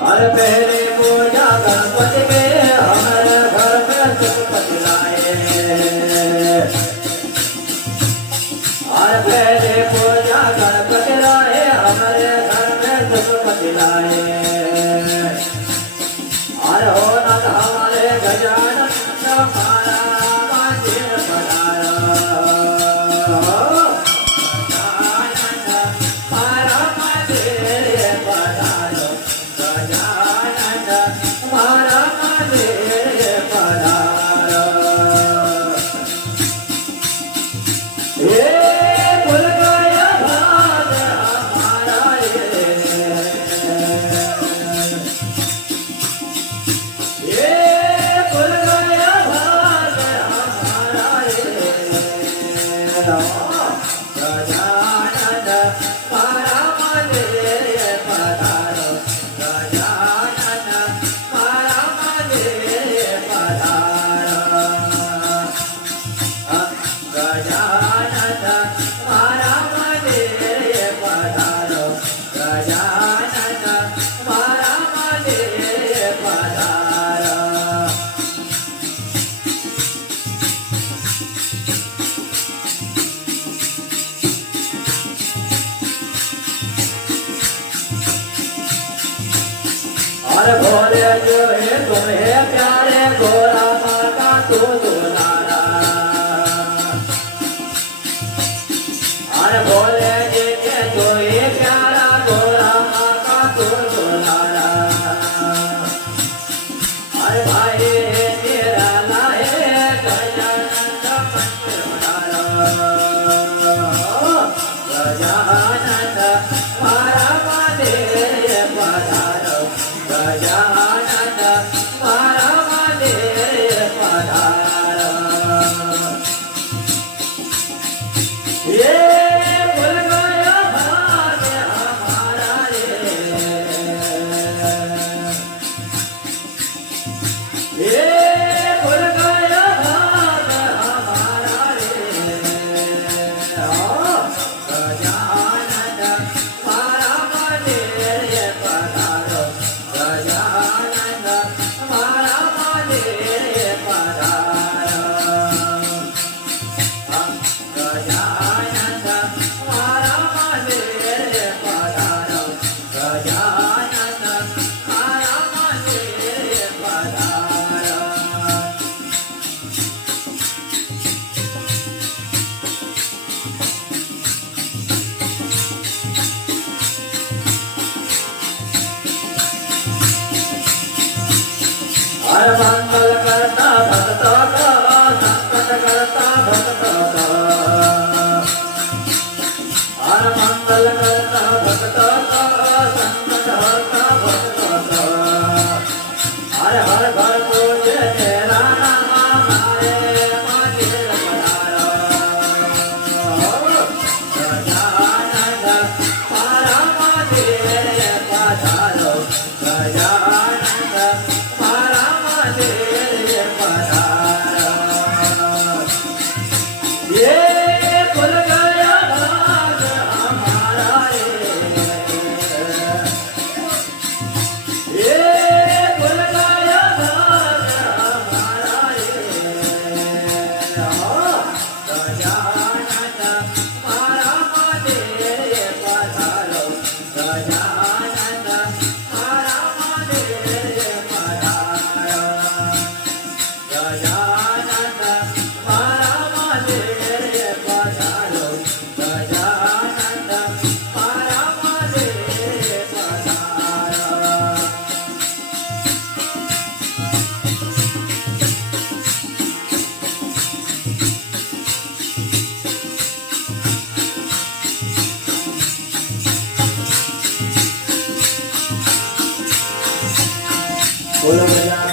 हर पहले पूजा गणपति के हमारे घर में सुखपति लाए। हर पहले पूजा गणपति लाए हमारे घर में सुखपति लाए। हर हो न हमारे गजानन हमारा मंदिर बनाया। भोले जो है तुम्हें प्यारे गोरा माता तू दुलारा। अरे भोले जी के तो ये प्यारा गोरा माता तू दुलारा। अरे भाई तेरा लाए गजानंद मंदिर बनारा। गजानंद मारा मंदिर पधारो। गजानन मारा मंदिर पधारो। ये हर मंगल करता भक्तों का संकट करता भक्तों का हर मंगल करता भक्तों का संकट हरता भक्तों का हर हर घर पूज्य तेरा नाम हमारे मंदिर बनाया गजानन हमारा मंदिर पधारो गजानन हमारा मंदिर पधारो ये खुल गया भाग हमारा ये खुल गया भाग हमारा गजानन हमारा मंदिर पधारो गजानन हमारा मंदिर पधारो गजानन हमारा मंदिर पधारो गजानन हमारा मंदिर पधारो बोलो गजानन